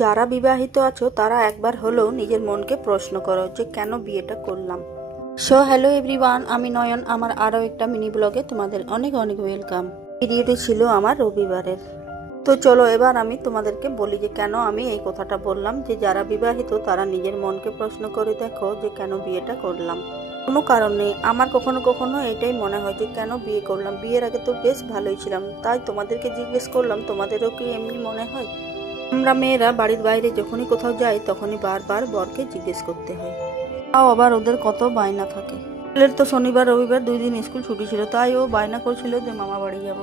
যারা বিবাহিত আছো তারা একবার হলেও নিজের মনকে প্রশ্ন করো যে কেন বিয়েটা করলাম। হ্যালো এভরিওয়ান, আমি নয়ন। আমার আরও একটা মিনি ব্লগে তোমাদের অনেক অনেক ওয়েলকাম। ভিডিওটি ছিল আমার রবিবারের। তো চলো এবার আমি তোমাদেরকে বলি যে কেন আমি এই কথাটা বললাম যে যারা বিবাহিত তারা নিজের মনকে প্রশ্ন করে দেখো যে কেন বিয়েটা করলাম। কোনো কারণ নেই। আমার কখনো কখনো এটাই মনে হয় যে কেন বিয়ে করলাম, বিয়ের আগে তো বেশ ভালোই ছিলাম। তাই তোমাদেরকে জিজ্ঞেস করলাম, তোমাদেরও কি এমনি মনে হয়? আমরা মেয়েরা বাড়ির বাইরে যখনই কোথাও যাই তখনই বারবার বরকে জিজ্ঞেস করতে হয়। তাও আবার ওদের কত বায়না থাকে। ছেলের তো শনিবার রবিবার 2 দিন স্কুল ছুটি ছিল, তাই ও বায়না করছিল যে মামা বাড়ি যাব।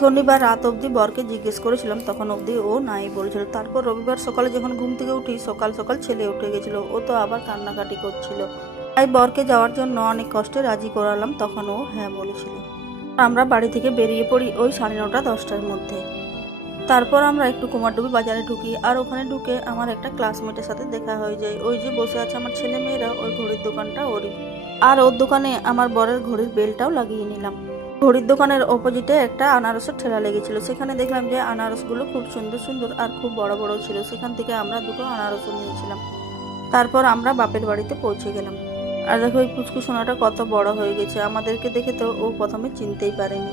শনিবার রাত অবধি বরকে জিজ্ঞেস করেছিলাম, তখন অবধি ও নাই বলেছিল। তারপর রবিবার সকালে যখন ঘুম থেকে উঠি, সকাল সকাল ছেলে উঠে গেছিল। ও তো আবার কান্নাকাটি করছিল। তাই বরকে যাওয়ার জন্য অনেক কষ্টে রাজি করালাম, তখন ও হ্যাঁ বলেছিল। আমরা বাড়ি থেকে বেরিয়ে পড়ি ওই 9:30-10টার মধ্যে। তারপর আমরা একটু কুমারডুবি বাজারে ঢুকি, আর ওখানে ঢুকে আমার একটা ক্লাসমেটের সাথে দেখা হয়ে যায়। ওই যে বসে আছে আমার ছেলে মেয়েরা, ওই ঘড়ির দোকানটা ওরই। আর ওর দোকানে আমার বরের ঘড়ির বেলটাও লাগিয়ে নিলাম। ঘড়ির দোকানের অপোজিটে একটা আনারসের ঠেলা লেগেছিল। সেখানে দেখলাম যে আনারসগুলো খুব সুন্দর সুন্দর আর খুব বড় বড় ছিল। সেখান থেকে আমরা 2টো আনারসও নিয়েছিলাম। তারপর আমরা বাপের বাড়িতে পৌঁছে গেলাম। আর দেখো ওই পুচকু সোনাটা কত বড় হয়ে গেছে। আমাদেরকে দেখে তো ও প্রথমে চিনতেই পারেনি।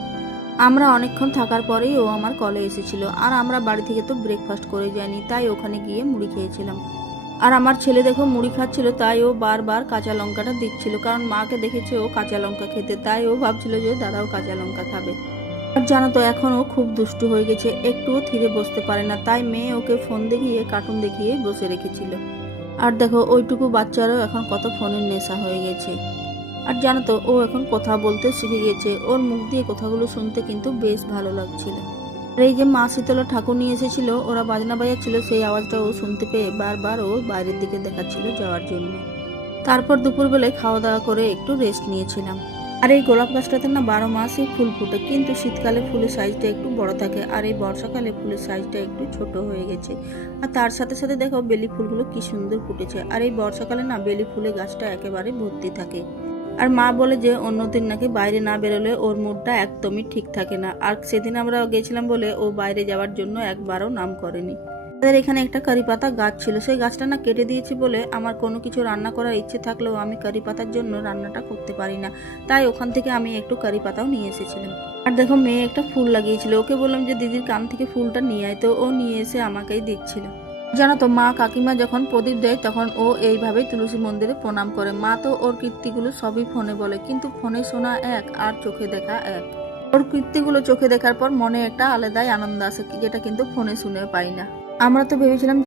আমরা অনেকক্ষণ থাকার পরেই ও আমার কলে এসেছিল। আর আমরা বাড়ি থেকে তো ব্রেকফাস্ট করে যাইনি, তাই ওখানে গিয়ে মুড়ি খেয়েছিলাম। আর আমার ছেলে দেখো মুড়ি খাচ্ছিল, তাই ও বারবার কাঁচা লঙ্কাটা দিচ্ছিল, কারণ মাকে দেখেছে ও কাঁচা লঙ্কা খেতে, তাই ও ভাবছিল যে দাদাও কাঁচা লঙ্কা খাবে। আর জানো তো এখন ও খুব দুষ্টু হয়ে গেছে, একটুও ধীরে বসতে পারে না। তাই মেয়ে ওকে ফোন দেখিয়ে কার্টুন দেখিয়ে বসে রেখেছিল। আর দেখো ওইটুকু বাচ্চারও এখন কত ফোনের নেশা হয়ে গেছে। আর জানো তো ও এখন কথা বলতে শিখে গেছে। ওর মুখ দিয়ে কথাগুলো শুনতে কিন্তু বেশ ভালো লাগছিল। আর এই যে মা শীতলা ঠাকুর নিয়ে এসেছিল, ওরা বাজনা বাজাচ্ছিল, সেই আওয়াজটা ও শুনতে পেয়ে বারবার ও বাইরের দিকে দেখাচ্ছিল যাওয়ার জন্য। তারপর দুপুরবেলায় খাওয়া দাওয়া করে একটু রেস্ট নিয়েছিলাম। আর এই গোলাপ গাছটাতে না 12 মাসই ফুল ফুটে, কিন্তু শীতকালে ফুলের সাইজটা একটু বড় থাকে, আর এই বর্ষাকালে ফুলের সাইজটা একটু ছোট হয়ে গেছে। আর তার সাথে সাথে দেখো বেলি ফুলগুলো কি সুন্দর ফুটেছে। আর এই বর্ষাকালে না বেলি ফুলে গাছটা একেবারে ভর্তি থাকে। আর মা বলে যে অন্যদিন নাকি বাইরে না বেরোলে ওর মুডটা একদমই ঠিক থাকে না। আর সেদিন আমরা গেছিলাম বলে ও বাইরে যাওয়ার জন্য একবারও নাম করেনি। আমাদের এখানে একটা কারি পাতা গাছ ছিল, সেই গাছটা না কেটে দিয়েছি বলে আমার কোনো কিছু রান্না করার ইচ্ছে থাকলেও আমি কারি পাতার জন্য রান্নাটা করতে পারি না। তাই ওখান থেকে আমি একটু কারি পাতাও নিয়ে এসেছিলাম। আর দেখো মেয়ে একটা ফুল লাগিয়েছিল, ওকে বললাম যে দিদির কান থেকে ফুলটা নিয়ে আয়, তো ও নিয়ে এসে আমাকেই দিচ্ছিল। জানো তো মা কাকিমা যখন প্রদীপ দেয় তখন ও এইভাবেই তুলসী মন্দিরে প্রণাম করে। মা তো ওর কীর্তিগুলো সবই ফোনে বলে, কিন্তু ফোনে শোনা এক আর চোখে দেখা এক। ওর কীর্তিগুলো চোখে দেখার পর মনে একটা আলাদাই আনন্দ আসে, যেটা কিন্তু ফোনে শুনে পাই না। আমরা তো ভেবেছিলাম